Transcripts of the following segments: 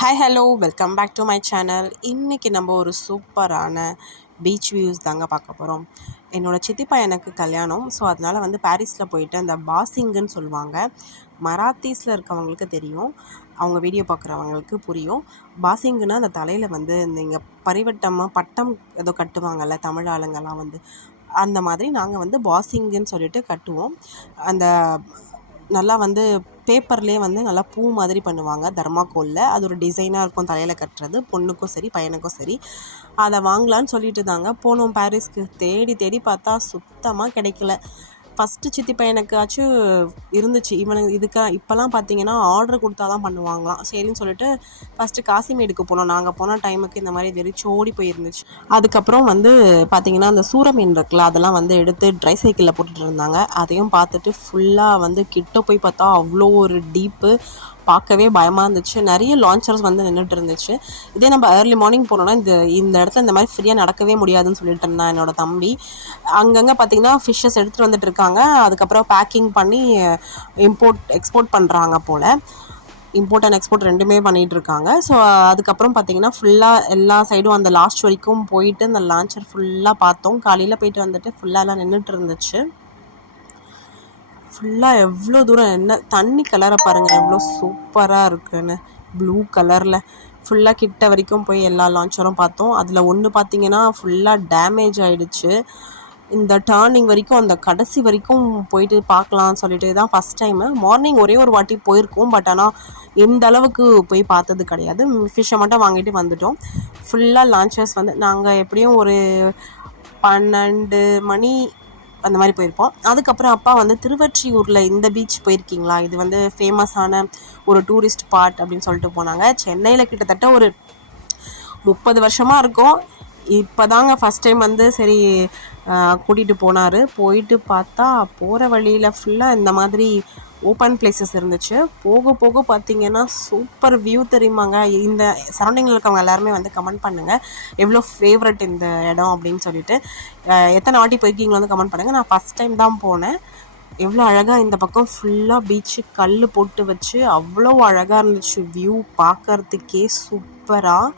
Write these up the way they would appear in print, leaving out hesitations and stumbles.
Hi hello welcome back to my channel. இன்றைக்கி நம்ம ஒரு சூப்பரான பீச் வியூஸ் தாங்க பார்க்க போகிறோம். என்னோடய சித்தி பையனுக்கு கல்யாணம். ஸோ அதனால் வந்து பாரிஸில் போயிட்டு அந்த பாசிங்குன்னு சொல்லுவாங்க. மராத்தீஸில் இருக்கவங்களுக்கு தெரியும், அவங்க வீடியோ பார்க்குறவங்களுக்கு புரியும். பாசிங்குன்னா அந்த தலையில் வந்து இங்கே பரிவட்டமாக பட்டம் ஏதோ கட்டுவாங்கள்ல தமிழ் ஆளுங்கள்லாம் வந்து, அந்த மாதிரி நாங்கள் வந்து பாசிங்குன்னு சொல்லிட்டு கட்டுவோம். அந்த நல்லா வந்து பேப்பர்லேயே வந்து நல்லா பூ மாதிரி பண்ணுவாங்க தர்மாக்கோலில். அது ஒரு டிசைனாக இருக்கும் தலையில் கட்டுறது, பொண்ணுக்கும் சரி பையனுக்கும் சரி. அதை வாங்கலான்னு சொல்லிட்டு தாங்க போனோம் பாரிஸ்க்கு. தேடி தேடி பார்த்தா சுத்தமாக கிடைக்கல. ஃபஸ்ட்டு சித்தி பையனுக்காச்சும் இருந்துச்சு. இதுக்கு இப்போலாம் பார்த்தீங்கன்னா ஆர்டர் கொடுத்தா தான் பண்ணுவாங்களாம். சரின்னு சொல்லிட்டு ஃபஸ்ட்டு காசிமேடுக்கு போனோம். நாங்கள் போன டைமுக்கு இந்த மாதிரி வெறிச்சோடி போயிருந்துச்சு. அதுக்கப்புறம் வந்து பார்த்திங்கன்னா அந்த சூர மீன் இருக்குல்ல, அதெல்லாம் வந்து எடுத்து ட்ரை சைக்கிளில் போட்டுட்டு இருந்தாங்க. அதையும் பார்த்துட்டு ஃபுல்லாக வந்து கிட்ட போய் பார்த்தா அவ்வளோ ஒரு டீப்பு, பார்க்கவே பயமாக இருந்துச்சு. நிறைய லான்ச்சர்ஸ் வந்து நின்றுட்டு இருந்துச்சு. இதே நம்ம ஏர்லி மார்னிங் போனோன்னா இந்த இடத்துல இந்த மாதிரி ஃப்ரீயாக நடக்கவே முடியாதுன்னு சொல்லிட்டு இருந்தான் என்னோடய தம்பி. அங்கங்கே பார்த்திங்கன்னா ஃபிஷ்ஷஸ் எடுத்துகிட்டு வந்துட்டு இருக்காங்க. அதுக்கப்புறம் பேக்கிங் பண்ணி எக்ஸ்போர்ட் பண்ணுறாங்க போல். இம்போர்ட் அண்ட் எக்ஸ்போர்ட் ரெண்டுமே பண்ணிகிட்டு இருக்காங்க. ஸோ அதுக்கப்புறம் பார்த்திங்கன்னா ஃபுல்லாக எல்லா சைடும் அந்த லாஸ்ட் வரைக்கும் போயிட்டு அந்த லான்ச்சர் ஃபுல்லாக பார்த்தோம். காலையில் போயிட்டு வந்துட்டு ஃபுல்லாலாம் நின்றுட்டு இருந்துச்சு. ஃபுல்லாக எவ்வளோ தூரம் என்ன தண்ணி கலரை பாருங்கள் எவ்வளோ சூப்பராக இருக்குன்னு. ப்ளூ கலரில் ஃபுல்லாக கிட்ட வரைக்கும் போய் எல்லா லான்ச்சரும் பார்த்தோம். அதில் ஒன்று பார்த்திங்கன்னா ஃபுல்லாக டேமேஜ் ஆகிடுச்சு. இந்த டேர்னிங் வரைக்கும் அந்த கடைசி வரைக்கும் போயிட்டு பார்க்கலான்னு சொல்லிட்டு தான் ஃபஸ்ட் டைமு. மார்னிங் ஒரே ஒரு வாட்டி போயிருக்கோம். பட் ஆனால் இந்த அளவுக்கு போய் பார்த்தது கிடையாது. ஃபிஷ்ஷை மட்டும் வாங்கிட்டு வந்துட்டோம். ஃபுல்லாக லான்ச்சர்ஸ் வந்து நாங்கள் எப்படியும் ஒரு 12 மணி அந்த மாதிரி போயிருப்போம். அதுக்கப்புறம் அப்பா வந்து திருவொற்றியூரில் இந்த பீச் போயிருக்கீங்களா, இது வந்து ஃபேமஸான ஒரு டூரிஸ்ட் ஸ்பாட் அப்படின்னு சொல்லிட்டு போனாங்க. சென்னையில் கிட்டத்தட்ட ஒரு 30 வருஷமாக இருக்கும். இப்போ தாங்க ஃபஸ்ட் டைம் வந்து சரி கூட்டிகிட்டு போனார். போயிட்டு பார்த்தா போகிற வழியில் ஃபுல்லாக இந்த மாதிரி ஓப்பன் பிளேசஸ் இருந்துச்சு. போக போக பார்த்திங்கன்னா சூப்பர் வியூ தெரியுமாங்க. இந்த சரௌண்டிங்கில் இருக்கவங்க எல்லாருமே வந்து கமெண்ட் பண்ணுங்கள் எவ்வளோ ஃபேவரட் இந்த இடம் அப்படின்னு சொல்லிட்டு. எத்தனை வாட்டி போயிருக்கீங்களோ வந்து கமெண்ட் பண்ணுங்கள். நான் ஃபஸ்ட் டைம் தான் போனேன். எவ்வளோ அழகாக இந்த பக்கம் ஃபுல்லாக பீச்சு கல் போட்டு வச்சு அவ்வளோ அழகாக இருந்துச்சு. வியூ பார்க்குறதுக்கே சூப்பராக.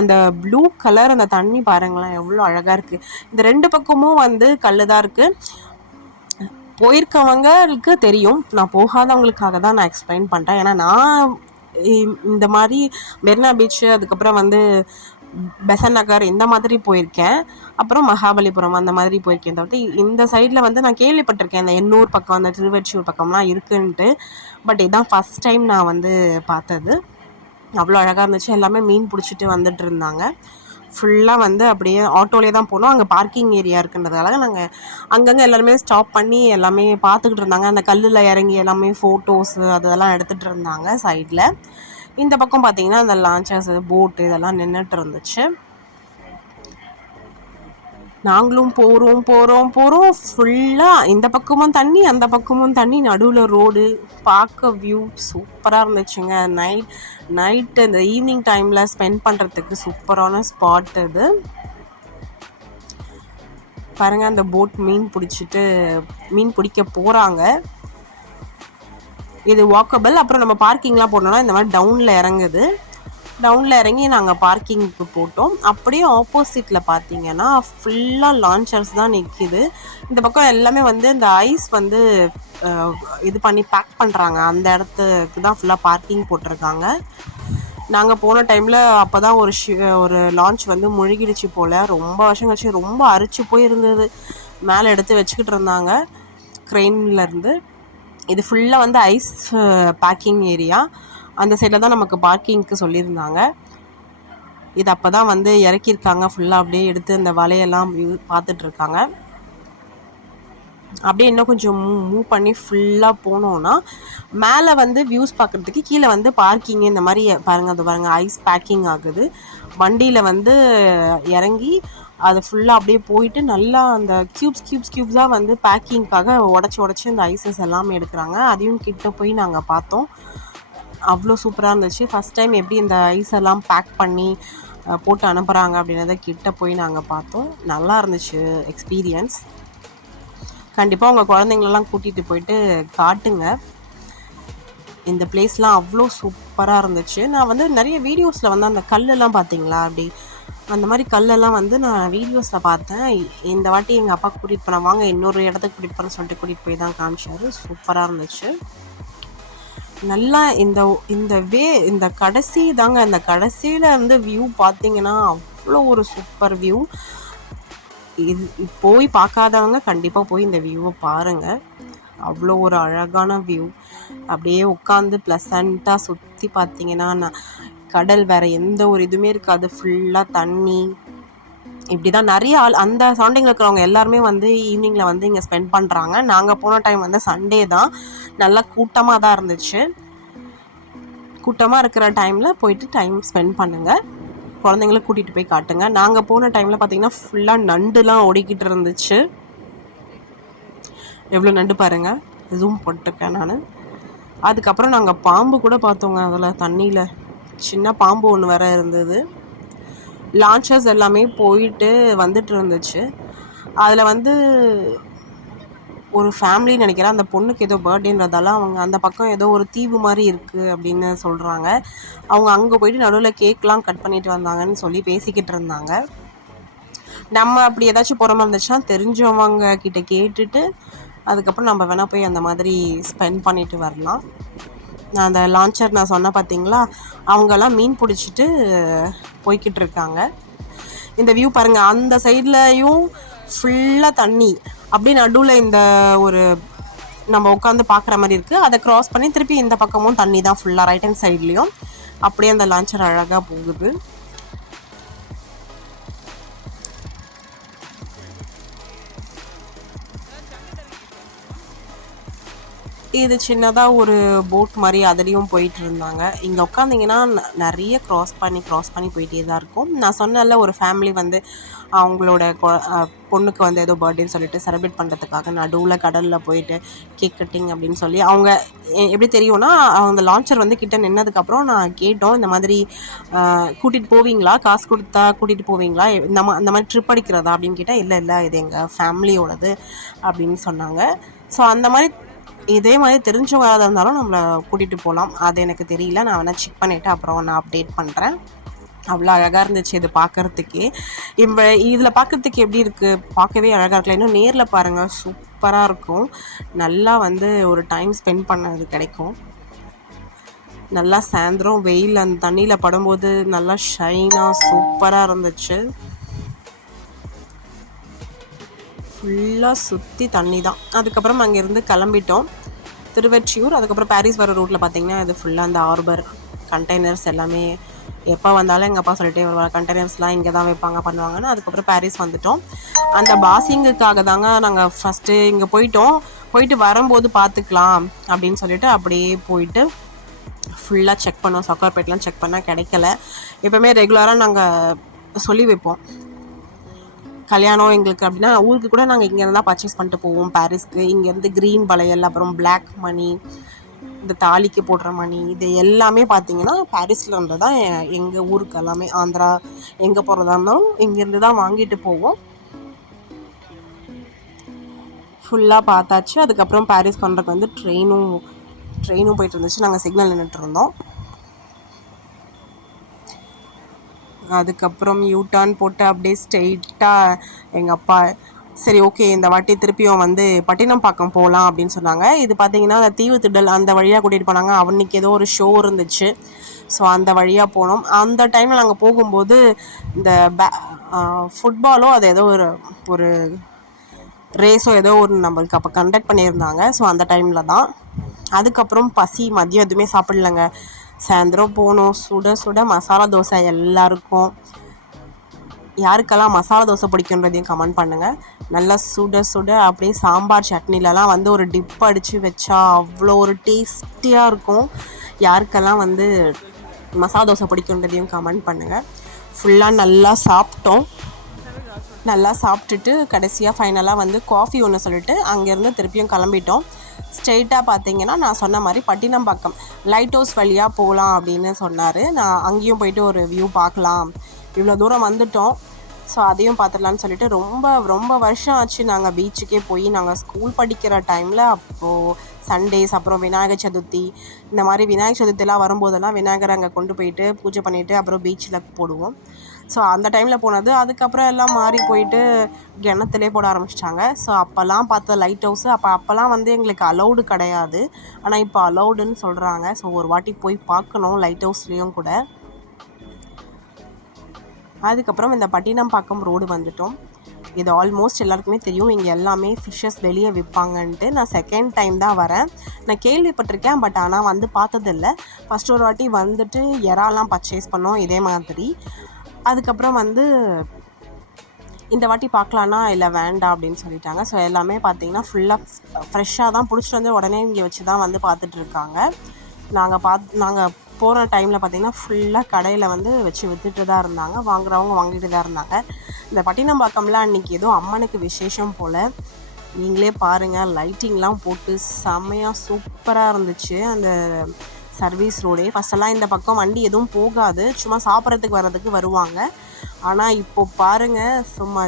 அந்த ப்ளூ கலர் அந்த தண்ணி பாருங்களேன் எவ்வளோ அழகாக இருக்குது. இந்த ரெண்டு பக்கமும் வந்து கல் தான் இருக்குது. போயிருக்கவங்களுக்கு தெரியும், நான் போகாதவங்களுக்காக தான் நான் எக்ஸ்பிளைன் பண்ணுறேன். ஏன்னா நான் இந்த மாதிரி மெரினா பீச்சு, அதுக்கப்புறம் வந்து பெசன் நகர் இந்த மாதிரி போயிருக்கேன். அப்புறம் மகாபலிபுரம் அந்த மாதிரி போயிருக்கேன். தவிர்த்து இந்த சைடில் வந்து நான் கேள்விப்பட்டிருக்கேன் இந்த எண்ணூர் பக்கம் அந்த திருவொற்றியூர் பக்கம்லாம் இருக்குன்ட்டு. பட் இதுதான் ஃபஸ்ட் டைம் நான் வந்து பார்த்தது. அவ்வளோ அழகாக இருந்துச்சு. எல்லாமே மீன் பிடிச்சிட்டு வந்துட்டு இருந்தாங்க. ஃபுல்லாக வந்து அப்படியே ஆட்டோலேயே தான் போனோம். அங்கே பார்க்கிங் ஏரியா இருக்குன்றதால நாங்கள் அங்கங்கே எல்லாருமே ஸ்டாப் பண்ணி எல்லாமே பார்த்துக்கிட்டு இருந்தாங்க. அந்த கல்லில் இறங்கி எல்லாமே ஃபோட்டோஸு அதெல்லாம் எடுத்துகிட்டு இருந்தாங்க சைடில். இந்த பக்கம் பார்த்திங்கன்னா அந்த லான்ச்சர்ஸு போட்டு இதெல்லாம் நின்றுட்டு இருந்துச்சு. நாங்களும் போகிறோம் ஃபுல்லாக இந்த பக்கமும் தண்ணி அந்த பக்கமும் தண்ணி, நடுவில் ரோடு, பார்க்க வியூ சூப்பராக இருந்துச்சுங்க. நைட்டு இந்த ஈவினிங் டைமில் ஸ்பெண்ட் பண்ணுறதுக்கு சூப்பரான ஸ்பாட் இது. பாருங்கள் அந்த போட் மீன் பிடிக்க போகிறாங்க. இது வாக்கபிள். அப்புறம் நம்ம பார்க்கிங்லாம் போனோம்னா இந்த மாதிரி டவுனில் இறங்கி நாங்கள் பார்க்கிங்க்கு போட்டோம். அப்படியே ஆப்போசிட்டில் பார்த்தீங்கன்னா ஃபுல்லாக லான்ச்சர்ஸ் தான் நிற்கிது. இந்த பக்கம் எல்லாமே வந்து இந்த ஐஸ் வந்து இது பண்ணி பேக் பண்ணுறாங்க. அந்த இடத்துக்கு தான் ஃபுல்லாக பார்க்கிங் போட்டிருக்காங்க. நாங்கள் போன டைமில் அப்போ தான் ஒரு லான்ச் வந்து முழுகிடுச்சு போல். ரொம்ப வருஷம் கழிச்சு ரொம்ப அரிச்சு போய் இருந்தது. மேலே எடுத்து வச்சுக்கிட்டு இருந்தாங்க க்ரெயின்லேருந்து. இது ஃபுல்லாக வந்து ஐஸ் பேக்கிங் ஏரியா. அந்த சைடில் தான் நமக்கு பார்க்கிங்க்கு சொல்லியிருந்தாங்க. இது அப்போ தான் வந்து இறக்கியிருக்காங்க. ஃபுல்லாக அப்படியே எடுத்து இந்த வலையெல்லாம் பார்த்துட்ருக்காங்க. அப்படியே இன்னும் கொஞ்சம் மூவ் பண்ணி ஃபுல்லாக போனோன்னா மேலே வந்து வியூஸ் பார்க்குறதுக்கு கீழே வந்து பார்க்கிங்கு இந்த மாதிரி பாருங்கள் ஐஸ் பேக்கிங் ஆகுது. வண்டியில் வந்து இறங்கி அது ஃபுல்லாக அப்படியே போயிட்டு நல்லா அந்த க்யூப்ஸாக வந்து பேக்கிங்க்காக உடச்சி அந்த ஐஸஸ் எல்லாமே எடுக்கிறாங்க. அதையும் கிட்ட போய் நாங்கள் பார்த்தோம். அவ்வளோ சூப்பராக இருந்துச்சு. ஃபஸ்ட் டைம் எப்படி இந்த ஐஸ் எல்லாம் பேக் பண்ணி போட்டு அனுப்புகிறாங்க அப்படின்றத கிட்ட போய் நாங்கள் பார்த்தோம். நல்லா இருந்துச்சு எக்ஸ்பீரியன்ஸ். கண்டிப்பாக உங்கள் குழந்தைங்களெல்லாம் கூட்டிகிட்டு போயிட்டு காட்டுங்க. இந்த பிளேஸ்லாம் அவ்வளோ சூப்பராக இருந்துச்சு. நான் வந்து நிறைய வீடியோஸில் வந்து அந்த கல்லெல்லாம் பார்த்தீங்களா அப்படி அந்த மாதிரி கல்லெல்லாம் வந்து நான் வீடியோஸில் பார்த்தேன். இந்த வாட்டி எங்கள் அப்பா கூட்டிகிட்டு போன வாங்க இன்னொரு இடத்துக்கு கூட்டிகிட்டு போகிறேன்னு சொல்லிட்டு கூட்டிகிட்டு போய் தான் காமிச்சாரு. சூப்பராக இருந்துச்சு. நல்லா இந்த கடைசி தாங்க, இந்த கடைசியில் இருந்து வியூ பார்த்தீங்கன்னா அவ்வளோ ஒரு சூப்பர் வியூ. இது போய் பார்க்காதவங்க கண்டிப்பாக போய் இந்த வியூவை பாருங்கள். அவ்வளோ ஒரு அழகான வியூ. அப்படியே உட்காந்து ப்ளசண்ட்டாக சுற்றி பார்த்தீங்கன்னா கடல், வேறு எந்த ஒரு இதுவுமே இருக்காது, ஃபுல்லாக தண்ணி. இப்படி தான் நிறைய அந்த சரௌண்டிங்கில் இருக்கிறவங்க எல்லாருமே வந்து ஈவினிங்கில் வந்து இங்கே ஸ்பெண்ட் பண்ணுறாங்க. நாங்கள் போன டைம் வந்து சண்டே தான், நல்லா கூட்டமாக தான் இருந்துச்சு. கூட்டமாக இருக்கிற டைமில் போயிட்டு டைம் ஸ்பெண்ட் பண்ணுங்கள், குழந்தைங்கள கூட்டிகிட்டு போய் காட்டுங்க. நாங்கள் போன டைமில் பார்த்திங்கன்னா ஃபுல்லாக நண்டுலாம் ஓடிக்கிட்டு இருந்துச்சு. எவ்வளோ நண்டு பாருங்கள், ஜூம் போட்டிருக்கேன் நான். அதுக்கப்புறம் நாங்கள் பாம்பு கூட பார்த்தோங்க, அதில் தண்ணியில் சின்ன பாம்பு ஒன்று வேற இருந்தது. லான்ச்சர்ஸ் எல்லாமே போயிட்டு வந்துட்டு இருந்துச்சு. அதில் வந்து ஒரு ஃபேமிலி நினைக்கிறேன், அந்த பொண்ணுக்கு ஏதோ பர்த்டேன்றதால அவங்க அந்த பக்கம் ஏதோ ஒரு தீவு மாதிரி இருக்குது அப்படின்னு சொல்கிறாங்க. அவங்க அங்கே போயிட்டு நடுவில் கேக்லாம் கட் பண்ணிட்டு வந்தாங்கன்னு சொல்லி பேசிக்கிட்டு இருந்தாங்க. நம்ம அப்படி ஏதாச்சும் போகிற மாதிரி இருந்துச்சுன்னா தெரிஞ்சவங்க கிட்ட கேட்டுட்டு அதுக்கப்புறம் நம்ம வேணால் போய் அந்த மாதிரி ஸ்பெண்ட் பண்ணிட்டு வரலாம். நான் அந்த லான்ச்சர் நான் சொன்னேன் பார்த்தீங்களா, அவங்கெல்லாம் மீன் பிடிச்சிட்டு போய்கிட்டு இருக்காங்க. இந்த வியூ பாருங்கள், அந்த சைட்லையும் ஃபுல்லாக தண்ணி, அப்படியே நடுவில் இந்த ஒரு நம்ம உட்காந்து பார்க்குற மாதிரி இருக்குது. அதை க்ராஸ் பண்ணி திருப்பி இந்த பக்கமும் தண்ணி தான் ஃபுல்லாக, ரைட் ஹேண்ட் சைட்லேயும். அப்படியே அந்த லான்ச்சர் அழகாக போகுது. இது சின்னதாக ஒரு போட் மாதிரி அதுலேயும் போயிட்டு இருந்தாங்க. இங்கே உட்காந்திங்கன்னா நிறைய க்ராஸ் பண்ணி போயிட்டே தான் இருக்கும். நான் சொன்னேன்ல, ஒரு ஃபேமிலி வந்து அவங்களோட பொண்ணுக்கு வந்து ஏதோ பர்த்டேன்னு சொல்லிட்டு செலிப்ரேட் பண்ணுறதுக்காக நடுவில் கடலில் போயிட்டு கேக் கட்டிங் அப்படின்னு சொல்லி அவங்க எப்படி தெரியும்னா, அந்த லான்ச்சர் வந்து கிட்ட நின்னதுக்கப்புறம் நான் கேட்டோம், இந்த மாதிரி கூட்டிகிட்டு போவீங்களா, காசு கொடுத்தா கூட்டிகிட்டு போவீங்களா, அந்த மாதிரி ட்ரிப் அடிக்கிறதா அப்படின்னு கேட்டால், இல்லை இது எங்கள் ஃபேமிலியோடது அப்படின்னு சொன்னாங்க. ஸோ அந்த மாதிரி இதே மாதிரி தெரிஞ்சவங்க யாராவது இருந்தாலும் நம்மளை கூட்டிகிட்டு போகலாம். அது எனக்கு தெரியல, நான் வேணால் செக் பண்ணிவிட்டு அப்புறம் நான் அப்டேட் பண்ணுறேன். அவ்வளோ அழகாக இருந்துச்சு இது பார்க்குறதுக்கே. இப்போ இதில் பார்க்குறதுக்கு எப்படி இருக்குது, பார்க்கவே அழகாக இருக்கலாம். இன்னும் நேரில் பாருங்கள், சூப்பராக இருக்கும். நல்லா வந்து ஒரு டைம் ஸ்பெண்ட் பண்ணது கிடைக்கும். நல்லா சாயந்தரம் வெயில் அந்த தண்ணியில் படும்போது நல்லா ஷைனாக சூப்பராக இருந்துச்சு. ஃபுல்லாக சுற்றி தண்ணி தான். அதுக்கப்புறம் அங்கேருந்து கிளம்பிட்டோம் திருவெற்றியூர். அதுக்கப்புறம் பாரிஸ் வர ரூட்டில் பார்த்திங்கன்னா இது ஃபுல்லாக அந்த ஹார்பர் கண்டெய்னர்ஸ் எல்லாமே எப்போ வந்தாலும் எங்கள் அப்பா சொல்லிட்டே வருவாங்க, கண்டெய்னர்ஸ்லாம் இங்கே தான் வைப்பாங்க பண்ணுவாங்கன்னு. அதுக்கப்புறம் பாரிஸ் வந்துட்டோம். அந்த பாசிங்குக்காக தாங்க நாங்கள் ஃபஸ்ட்டு இங்கே போயிட்டு வரும்போது பார்த்துக்கலாம் அப்படின்னு சொல்லிட்டு அப்படியே போயிட்டு ஃபுல்லாக செக் பண்ணோம். சவுகார்பேட்லாம் செக் பண்ணால் கிடைக்கல. எப்போவுமே ரெகுலராக நாங்கள் சொல்லி வைப்போம், கல்யாணம் எங்களுக்கு அப்படின்னா ஊருக்கு கூட நாங்கள் இங்கேருந்து தான் பர்ச்சேஸ் பண்ணிட்டு போவோம் பாரிஸ்க்கு. இங்கேருந்து க்ரீன் வளையல், அப்புறம் பிளாக் மணி, இந்த தாலிக்கு போடுற மணி, இது எல்லாமே பார்த்திங்கன்னா பாரிஸில் இருந்து தான் எங்கள் ஊருக்கு எல்லாமே, ஆந்திரா எங்கே போகிறதா இருந்தாலும் இங்கேருந்து தான் வாங்கிட்டு போவோம். ஃபுல்லாக பார்த்தாச்சு. அதுக்கப்புறம் பாரிஸ் பண்ணுறதுக்கு வந்து ட்ரெயினும் போயிட்டு இருந்துச்சு. நாங்கள் சிக்னல் நின்றுட்டு இருந்தோம். அதுக்கப்புறம் யூட்டர்ன் போட்டு அப்படியே ஸ்ட்ரெயிட்டாக எங்கள் அப்பா சரி ஓகே இந்த வாட்டி திருப்பியும் வந்து பட்டினப்பாக்கம் போகலாம் அப்படின்னு சொன்னாங்க. இது பார்த்திங்கன்னா அந்த தீவு திடல் அந்த வழியாக கூட்டிகிட்டு போனாங்க. அவனுக்கு ஏதோ ஒரு ஷோ இருந்துச்சு, ஸோ அந்த வழியாக போனோம். அந்த டைமில் நாங்கள் போகும்போது இந்த ஃபுட்பாலோ அது ஏதோ ஒரு ரேஸோ ஏதோ ஒரு நம்மளுக்கு அப்போ கண்டக்ட் பண்ணியிருந்தாங்க. ஸோ அந்த டைமில் தான். அதுக்கப்புறம் பசி, மதியம் எதுவுமே சாப்பிட்லங்க. சாயந்தரம் போனோம், சுட மசாலா தோசை. எல்லாருக்கும் யாருக்கெல்லாம் மசாலா தோசை பிடிக்குன்றதையும் கமெண்ட் பண்ணுங்கள். நல்லா சுட அப்படியே சாம்பார் சட்னிலலாம் வந்து ஒரு டிப் அடித்து வச்சா அவ்வளோ ஒரு டேஸ்டியாக இருக்கும். யாருக்கெல்லாம் வந்து மசாலா தோசை பிடிக்குன்றதையும் கமெண்ட் பண்ணுங்கள். ஃபுல்லாக நல்லா சாப்பிட்டோம். நல்லா சாப்பிட்டுட்டு கடைசியாக ஃபைனலாக வந்து காஃபி ஒன்று சொல்லிட்டு அங்கேருந்து திருப்பியும் கிளம்பிட்டோம். ஸ்ட்ரெயிட்டாக பார்த்தீங்கன்னா நான் சொன்ன மாதிரி பட்டினப்பாக்கம் லைட் ஹவுஸ் வழியாக போகலாம் அப்படின்னு சொன்னார். நான் அங்கேயும் போயிட்டு ஒரு வியூ பார்க்கலாம், இவ்வளோ தூரம் வந்துட்டோம், ஸோ அதையும் பார்த்துடலான்னு சொல்லிட்டு ரொம்ப வருஷம் ஆச்சு நாங்கள் பீச்சுக்கே போய். நாங்கள் ஸ்கூல் படிக்கிற டைமில் அப்போது சண்டேஸ் அப்புறம் விநாயகர் சதுர்த்தி இந்த மாதிரி விநாயகர் சதுர்த்திலாம் வரும்போதெல்லாம் விநாயகர் அங்கே கொண்டு போயிட்டு பூஜை பண்ணிவிட்டு அப்புறம் பீச்சில் போடுவோம். ஸோ அந்த டைமில் போனது. அதுக்கப்புறம் எல்லாம் மாறி போயிட்டு கிணத்துலே போட ஆரம்பிச்சிட்டாங்க. ஸோ அப்போல்லாம் பார்த்த லைட் ஹவுஸு அப்போல்லாம் வந்து எங்களுக்கு அலௌடு கிடையாது. ஆனால் இப்போ அலௌடுன்னு சொல்கிறாங்க. ஸோ ஒரு வாட்டி போய் பார்க்கணும் லைட் ஹவுஸ்லேயும் கூட. அதுக்கப்புறம் இந்த பட்டினம்பாக்கம் ரோடு வந்துட்டோம். இது ஆல்மோஸ்ட் எல்லாருக்குமே தெரியும், இங்கே எல்லாமே ஃபிஷ்ஷஸ் வெளியே விற்பாங்கன்ட்டு. நான் செகண்ட் டைம் தான் வரேன். நான் கேள்விப்பட்டிருக்கேன், பட் ஆனால் வந்து பார்த்ததில்ல. ஃபஸ்ட் ஒரு வாட்டி வந்துட்டு இறாலாம் பர்ச்சேஸ் பண்ணோம் இதே மாதிரி. அதுக்கப்புறம் வந்து இந்த வாட்டி பார்க்கலான்னா இல்லை வேண்டாம் அப்படின்னு சொல்லிட்டாங்க. ஸோ எல்லாமே பார்த்திங்கன்னா ஃபுல்லாக ஃப்ரெஷ்ஷாக தான் பிடிச்சிட்டு வந்து உடனே இங்கே வச்சு தான் வந்து பார்த்துட்ருக்காங்க. நாங்கள் போகிற டைமில் பார்த்திங்கன்னா ஃபுல்லாக கடையில் வந்து வச்சு விற்றுட்டு தான் இருந்தாங்க. வாங்குறவங்க வாங்கிட்டு தான் இருந்தாங்க. இந்த பட்டினம்பாக்கம்லாம் அன்றைக்கி ஏதோ அம்மனுக்கு விசேஷம் போல். நீங்களே பாருங்கள், லைட்டிங்லாம் போட்டு செம்மையாக சூப்பராக இருந்துச்சு அந்த சர்வீஸ் ரோடே. ஃபஸ்ட்டெல்லாம் இந்த பக்கம் வண்டி எதுவும் போகாது, சும்மா சாப்பிட்றதுக்கு வர்றதுக்கு வருவாங்க. ஆனால் இப்போ பாருங்கள், சும்மா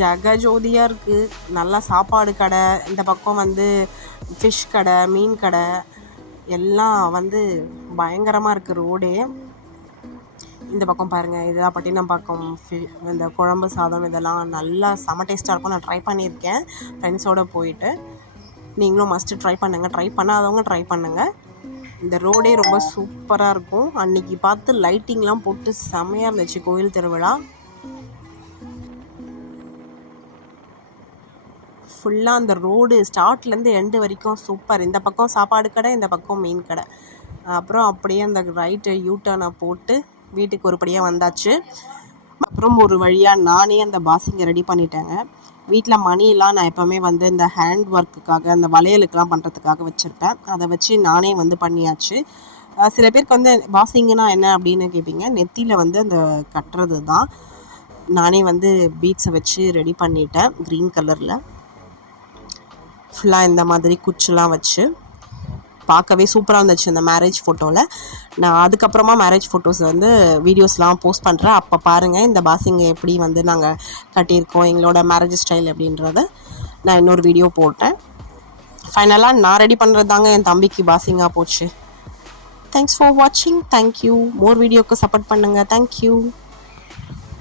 ஜெகஜோதியாக இருக்குது. நல்லா சாப்பாடு கடை, இந்த பக்கம் வந்து ஃபிஷ் கடை, மீன் கடை எல்லாம் வந்து பயங்கரமாக இருக்குது ரோடே. இந்த பக்கம் பாருங்கள், இதுதான் பட்டினம்பாக்கம் இந்த குழம்பு சாதம் இதெல்லாம் நல்லா செம டேஸ்ட்டாக இருக்கும். நான் ட்ரை பண்ணியிருக்கேன் ஃப்ரெண்ட்ஸோடு போயிட்டு. நீங்களும் மஸ்ட்டு ட்ரை பண்ணுங்கள். ட்ரை பண்ணாதவங்க ட்ரை பண்ணுங்கள். இந்த ரோடே ரொம்ப சூப்பராக இருக்கும். அன்றைக்கி பார்த்து லைட்டிங்லாம் போட்டு செம்மையாக இருந்துச்சு கோயில் திருவிழா. ஃபுல்லாக அந்த ரோடு ஸ்டார்ட்லேருந்து எண்டு வரைக்கும் சூப்பர். இந்த பக்கம் சாப்பாடு கடை, இந்த பக்கம் மீன் கடை. அப்புறம் அப்படியே அந்த ரைட்டு யூட்டர்னை போட்டு வீட்டுக்கு ஒருபடியாக வந்தாச்சு. அப்புறம் ஒரு வழியாக நானே அந்த பாசிங்கை ரெடி பண்ணிட்டேங்க. வீட்டில் மணியெல்லாம் நான் எப்போவுமே வந்து இந்த ஹேண்ட் ஒர்க்குக்காக, அந்த வளையலுக்கெலாம் பண்ணுறதுக்காக வச்சுருப்பேன். அதை வச்சு நானே வந்து பண்ணியாச்சு. சில பேருக்கு வந்து பாசிங்கன்னா என்ன அப்படின்னு கேட்பீங்க. நெத்தியில் வந்து அந்த கட்டுறது தான். நானே வந்து பீட்ஸை வச்சு ரெடி பண்ணிட்டேன். க்ரீன் கலரில் ஃபுல்லாக இந்த மாதிரி குச்செலாம் வச்சு பார்க்கவே சூப்பராக இருந்துச்சு இந்த மேரேஜ் ஃபோட்டோவில். நான் அதுக்கப்புறமா மேரேஜ் ஃபோட்டோஸ் வந்து வீடியோஸ்லாம் போஸ்ட் பண்ணுறேன். அப்போ பாருங்கள் இந்த பாசிங்கை எப்படி வந்து நாங்கள் கட்டியிருக்கோம், எங்களோட மேரேஜ் ஸ்டைல் அப்படின்றத நான் இன்னொரு வீடியோ போட்டேன். ஃபைனலாக நான் ரெடி பண்ணுறது தாங்க என் தம்பிக்கு பாசிங்காக போச்சு. தேங்க்ஸ் ஃபார் வாட்சிங். தேங்க்யூ. மோர் வீடியோக்கு சப்போர்ட் பண்ணுங்கள். தேங்க்யூ.